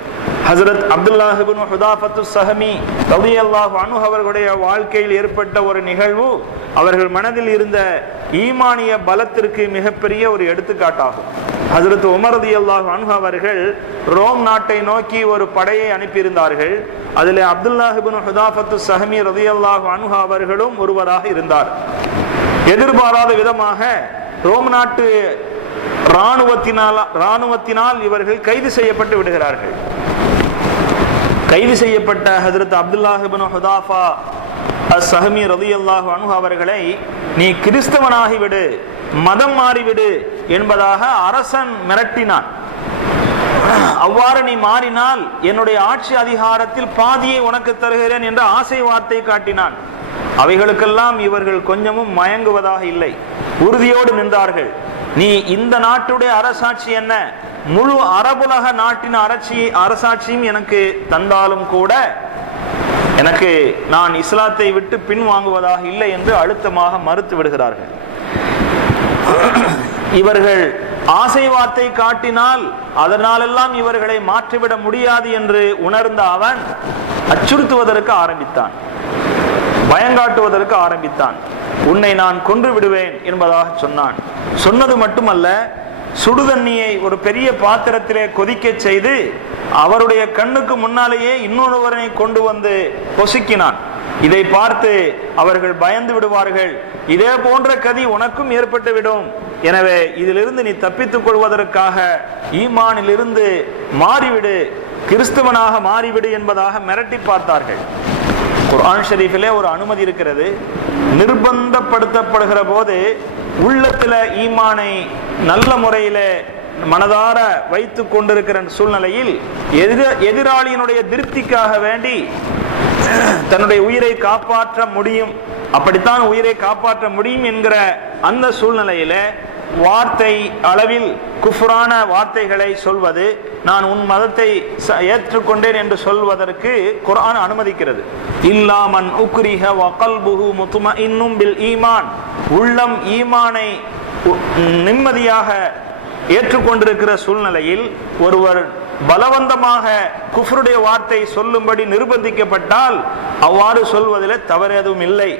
ஹஜ்ரத் அப்துல்லாஹ் இப்னு ஹுதாஃபத்து ஸஹமி ரலியல்லாஹு அன்ஹு அவர்களுடைய வாழ்க்கையில் ஏற்பட்ட ஒரு நிகழ்வு அவர்கள் மனதில் இருந்த ஈமானிய பலத்திற்கு மிகப்பெரிய ஒரு எடுத்துக்காட்டாகும். ஹஜ்ரத் உமர் ரலியல்லாஹு அன்ஹு அவர்கள் ரோம் நாட்டை நோக்கி ஒரு படையை அனுப்பியிருந்தார்கள். அதில் அப்துல்லாஹ் இப்னு ஹுதாஃபத்து ஸஹமி ரலியல்லாஹு அன்ஹு அவர்களும் ஒருவராக இருந்தார். எதிர்பாராத விதமாக ரோம் நாட்டு இராணுவத்தினால் இவர்கள் கைது செய்யப்பட்டு விடுகிறார்கள். கைது செய்யப்பட்ட ஹஜ்ரத் அப்துல்லாஹ் இப்னு ஹுதாஃபா அஸ்-ஸஹமி ரலியல்லாஹு அன்ஹு அவர்களை நீ கிறிஸ்தவனாகிவிடு, மதம் மாறிவிடு என்பதாக அரசன் மிரட்டினான். அவ்வாறு நீ மாறினால் என்னுடைய ஆட்சி அதிகாரத்தில் பாதியை உனக்கு தருகிறேன் என்ற ஆசை வார்த்தை காட்டினான். அவைகளுக்கெல்லாம் இவர்கள் கொஞ்சமும் மயங்குவதாக இல்லை, உறுதியோடு நின்றார்கள். நீ இந்த நாட்டுடைய அரசாட்சி என்ன, முழு அரபுலக நாட்டின் அரசாட்சியும் எனக்கு தந்தாலும் கூட எனக்கு நான் இஸ்லாத்தை விட்டு பின்வாங்குவதாக இல்லை என்று அழுத்தமாக மறுத்து விடுகிறார்கள். இவர்கள் ஆசை வார்த்தை காட்டினால் அதனாலெல்லாம் இவர்களை மாற்றிவிட முடியாது என்று உணர்ந்த அவன் அச்சுறுத்துவதற்கு ஆரம்பித்தான், பயங்காட்டுவதற்கு ஆரம்பித்தான். உன்னை நான் கொன்று விடுவேன் என்பதாக சொன்னான். சொன்னது மட்டுமல்ல, சுடுதண்ணியை ஒரு பெரிய பாத்திரத்திலே கொதிக்க செய்து அவருடைய கண்ணுக்கு முன்னாலேயே இன்னொருவரை கொண்டு வந்து பொசுக்கினான். இதை பார்த்து அவர்கள் பயந்து விடுவார்கள், இதே போன்ற கதி உனக்கும் ஏற்பட்டுவிடும், எனவே இதிலிருந்து நீ தப்பித்துக் கொள்வதற்காக ஈமானிலிருந்து மாறிவிடு, கிறிஸ்தவனாக மாறிவிடு என்பதாக மிரட்டி பார்த்தார்கள். குர்ஆன் ஷரீஃபிலே ஒரு அனுமதி இருக்கிறது. நிர்பந்தப்படுத்தப்படுகிற போது உள்ளத்தில் ஈமானை நல்ல முறையில் மனதார வைத்து கொண்டிருக்கிற சூழ்நிலையில் எதிராளியினுடைய திருப்திக்காக வேண்டி தன்னுடைய உயிரை காப்பாற்ற முடியும், அப்படித்தான் உயிரை காப்பாற்ற முடியும் என்கிற அந்த சூழ்நிலையில வார்த்தை அளவில் குஃப்ரான வார்த்தைகளை சொல்வது, நான் உன் மதத்தை ஏற்றுக்கொண்டேன் என்று சொல்வதற்கு குர்ஆன் அனுமதிக்கிறது. இல்லாமன் உக்ரிஹ வ கல்புஹு முத்மஇன்னும் பில் ஈமான், உள்ளம் ஈமானை நிம்மதியாக ஏற்றுக்கொண்டிருக்கிற சூழ்நிலையில் ஒருவர் பலவந்தமாக குஃப்ருடைய வார்த்தை சொல்லும்படி நிர்பந்திக்கப்பட்டால் அவ்வாறு சொல்வதில் தவறு எதுவும் இல்லை,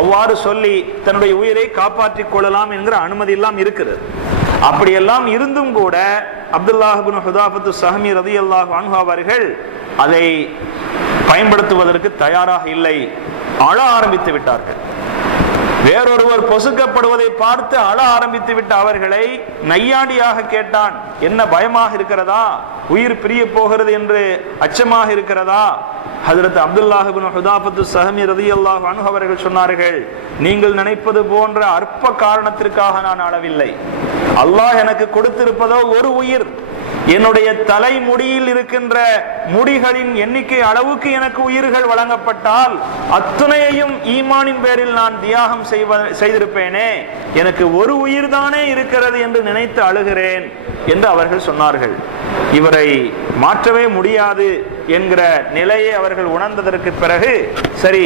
அவ்வாறு சொல்லி தன்னுடைய உயிரை காப்பாற்றிக் கொள்ளலாம் என்கிற அனுமதி எல்லாம் இருக்கிறது. அப்படியெல்லாம் இருந்தும் கூட அப்துல்லாஹ் இப்னு ஹுதாஃபத்து ஸஹமி ரலியல்லாஹு அன்ஹு அவர்கள் அதை பயன்படுத்துவதற்கு தயாராக இல்லை, அழ ஆரம்பித்து விட்டார்கள். வேறொருவர் பொசுக்கப்படுவதை பார்த்து அழ ஆரம்பித்து விட்ட அவர்களை நையாண்டியாக கேட்டான், என்ன பயமாக இருக்கிறதா, உயிர் பிரிய போகிறது என்று அச்சமாக இருக்கிறதா? ஹஜ்ரத் அப்துல்லாஹ் இப்னு ஹுதாஃபத்து ஸஹமி ரலியல்லாஹு அன்ஹு அவர்கள் சொன்னார்கள், நீங்கள் நினைப்பது போன்ற அற்ப காரணத்திற்காக நான் அழவில்லை. அல்லாஹ் எனக்கு கொடுத்திருப்பதோ ஒரு உயிர், என்னுடைய தலைமுடியில் இருக்கின்ற முடிகளின் எண்ணிக்கை அளவுக்கு எனக்கு உயிர்கள் வழங்கப்பட்டால் அத்துணையையும் ஈமானின் பேரில் நான் தியாகம் செய்திருப்பேனே, எனக்கு ஒரு உயிர் தானே இருக்கிறது என்று நினைத்து அழுகிறேன் என்று அவர்கள் சொன்னார்கள். இவரை மாற்றவே முடியாது என்கிற நிலையை அவர்கள் உணர்ந்ததற்கு பிறகு, சரி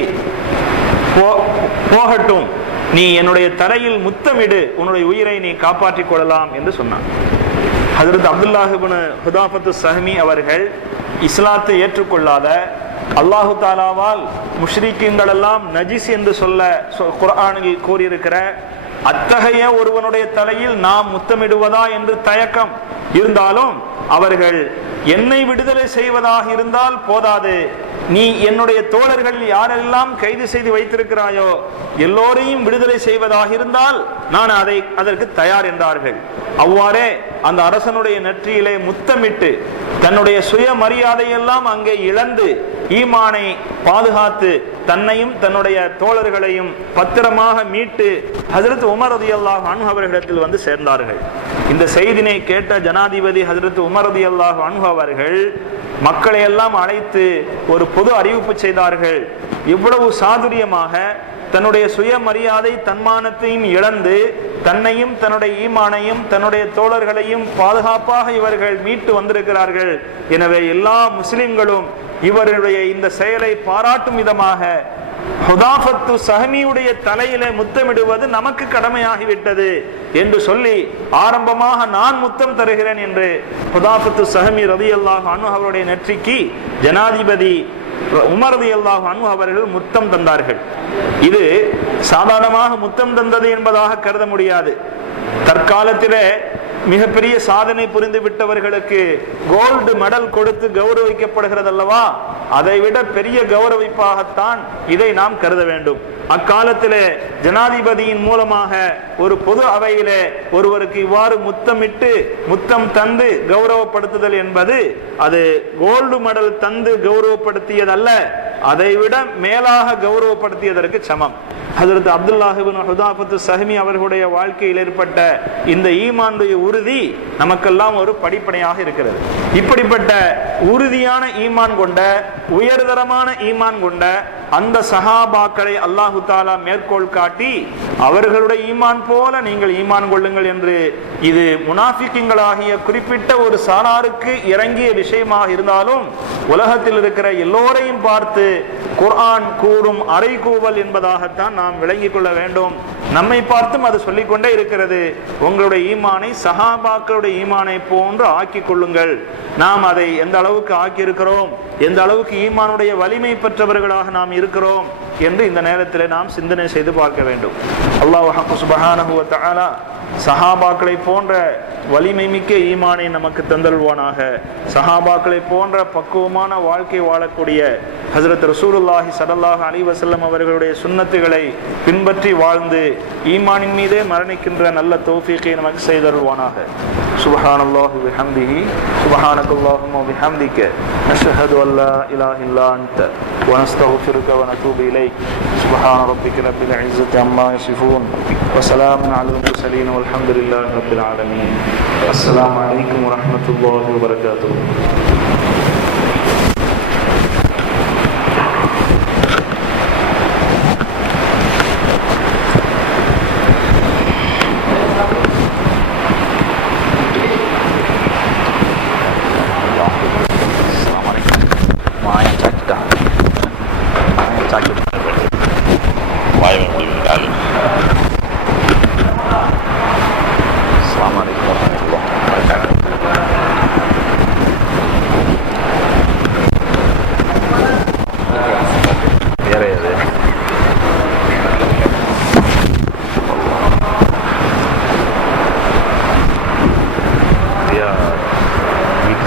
போகட்டும், நீ என்னுடைய தலையில் முத்தமிடு, உன்னுடைய உயிரை நீ காப்பாற்றிக் கொள்ளலாம் என்று சொன்னான். ஹஜ்ரத் அப்துல்லாஹ் இப்னு ஹுதாஃபத்து ஸஹமி அவர்கள் இஸ்லாத்தை ஏற்றுக்கொள்ளாத, அல்லாஹு தாலாவால் முஷ்ரிக்கீன்கள் எல்லாம் நஜிஸ் என்று சொல்ல குர்ஆனில் கூறியிருக்கிற அத்தகைய ஒருவனுடைய தலையில் நாம் முத்தமிடுவதா என்று தயக்கம் இருந்தாலும் அவர்கள் என்னை விடுதலை செய்வதாக இருந்தால் போதாது, நீ என்னுடைய தோழர்களில் யாரெல்லாம் கைது செய்து வைத்திருக்கிறாயோ எல்லோரையும் விடுதலை செய்வதாக இருந்தால் நான் அதற்கு தயார் என்றார்கள். அவ்வாறே அந்த அரசனுடைய நெற்றியிலே முத்தமிட்டு தன்னுடைய சுய மரியாதையெல்லாம் அங்கே இழந்து ஈமானை பாதுகாத்து தன்னையும் தன்னுடைய தோழர்களையும் பத்திரமாக மீட்டு ஹஜ்ரத் உமர் ரலியல்லாஹு அன்ஹு அவர்களிடத்தில் வந்து சேர்ந்தார்கள். இந்த செய்தினை கேட்ட ஜனாதிபதி ஹஜ்ரத் உமர் ரலியல்லாஹு அன்ஹு அவர்கள் மக்களை எல்லாம் அழைத்து ஒரு பொது அறிவிப்பு செய்தார்கள். இவ்வளவு சாதுரியமாக தன்னுடைய சுயமரியாதை தன்மானத்தையும் இழந்து தன்னையும் தன்னுடைய ஈமானையும் தன்னுடைய தோழர்களையும் பாதுகாப்பாக இவர்கள் மீட்டு வந்திருக்கிறார்கள். எனவே எல்லா முஸ்லிம்களும் இவருடைய இந்த செயலை பாராட்டும் விதமாக ஹுதாஃபத்து ஸஹமியுடைய தலையிலே முத்தமிடுவது நமக்கு கடமையாகிவிட்டது என்று சொல்லி ஆரம்பமாக நான் முத்தம் தருகிறேன் என்று ஹுதாஃபத்து ஸஹமி ரலியல்லாஹு அன்ஹு அவருடைய நெற்றிக்கு ஜனாதிபதி உமர் ரலியல்லாஹு அன்ஹு அவர்கள் முத்தம் தந்தார்கள். இது சாதாரணமாக முத்தம் தந்தது என்பதாக கருத முடியாது. தற்காலத்திலே மிகப்பெரிய சாதனை புரிந்து விட்டவர்களுக்கு கோல்டு மெடல் கொடுத்து கௌரவிக்கப்படுகிறது அல்லவா, அதைவிட பெரிய கௌரவிப்பாகத்தான் இதை நாம் கருத வேண்டும். அக்காலத்திலே ஜனாதிபதியின் மூலமாக ஒரு பொது அவையிலே ஒருவருக்கு இவ்வாறு முத்தமிட்டு முத்தம் தந்து கௌரவப்படுத்துதல் என்பது அது கோல்டு மெடல் தந்து கௌரவப்படுத்தியதல்ல, அதைவிட மேலாக கௌரவப்படுத்தியதற்கு சமம். ஹஜ்ரத் அப்துல்லாஹ் இப்னு ஹுதாஃபத்து ஸஹமி அவர்களுடைய வாழ்க்கையில் ஏற்பட்ட இந்த ஈமானுடைய உறுதி நமக்கெல்லாம் ஒரு படிப்பனையாக இருக்கிறது. இப்படிப்பட்ட உறுதியான ஈமான் கொண்ட உயர்தரமான ஈமான் கொண்ட அந்த சஹாபாக்களை அல்லாஹு தாலா மேற்கோள் காட்டி அவர்களுடைய ஈமான் போல நீங்கள் ஈமான் கொள்ளுங்கள் என்று இது முனாஃபிக்குகளாகிய குறிப்பிட்ட ஒரு சாராருக்கு இறங்கிய விஷயமாக இருந்தாலும் உலகத்தில் இருக்கிற எல்லோரையும் பார்த்து குர்ஆன் கூறும் அறைகூவல் என்பதாகத்தான் நாம் விளங்கிக் கொள்ள வேண்டும். நம்மை பார்த்தும் அது சொல்லிக்கொண்டே இருக்கிறது, உங்களுடைய ஈமானை சஹாபாக்களுடைய ஈமானை போன்று ஆக்கி கொள்ளுங்கள். நாம் அதை எந்த அளவுக்கு ஆக்கி இருக்கிறோம், எந்த அளவுக்கு ஈமானுடைய வலிமை பெற்றவர்களாக நாம் இருக்கிறோம் என்று இந்த நேரத்தில் நாம் சிந்தனை செய்து பார்க்க வேண்டும். அல்லாஹ் சுப்ஹானஹு வ தஆலா சஹாபாக்களை போன்ற வலிமை மிக்க ஈமானை நமக்கு தந்தல்வானாக. சஹாபாக்களை போன்ற பக்குவமான வாழ்க்கை வாழக்கூடிய ஹஜ்ரத் ரசூலுல்லாஹி ஸல்லல்லாஹு அலைஹி வஸல்லம் அவர்களுடைய சுன்னத்துகளை பின்பற்றி வாழ்ந்து ஈமானின் மீதே மரணிக்கின்ற நல்ல தௌஃபீகை நமக்கு செய்தருள்வானாக. சுப்ஹானல்லாஹி வ பிஹம்திஹி சுப்ஹானக்கல்லாஹும்ம வ பிஹம்திக நஷ்ஹது அல்லா இலாஹ இல்லா அன்த வ நஸ்தக்ஃபிருக வ நதூபு இலைக். சுப்ஹான ரப்பிக ரப்பில் இஸ்ஸத்தி அம்மா யசிஃபூன் வ ஸலாமுன் அலல் முர்ஸலீன் வல்ஹம்துலில்லாஹி ரப்பில் ஆலமீன். அஸ்ஸலாமு அலைக்கும் வ ரஹ்மத்துல்லாஹி வ பரகாத்துஹு.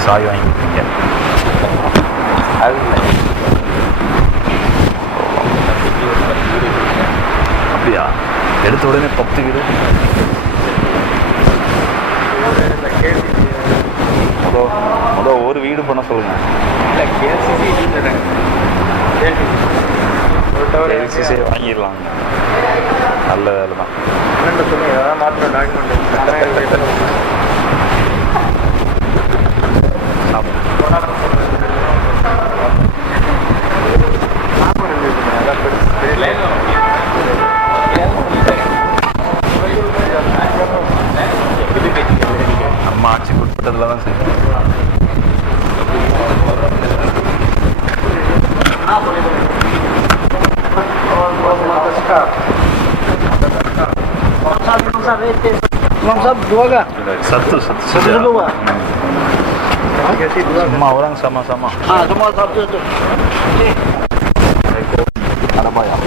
சாய் வாங்கிக்கிட்டீங்க அப்படியா? எடுத்த உடனே 10 வீடு முதல் ஒரு வீடு பண்ண சொல்லுங்க. வாங்கிடலாம், நல்ல வேலை தான். சொல்லுங்க மாத்திரம் டாக்குமெண்ட் நம்ம ஆட்சிக்கு உட்பட்டதுல தான் செய்யணும். satu semua orang sama-sama. Semua satu. Ada banyak.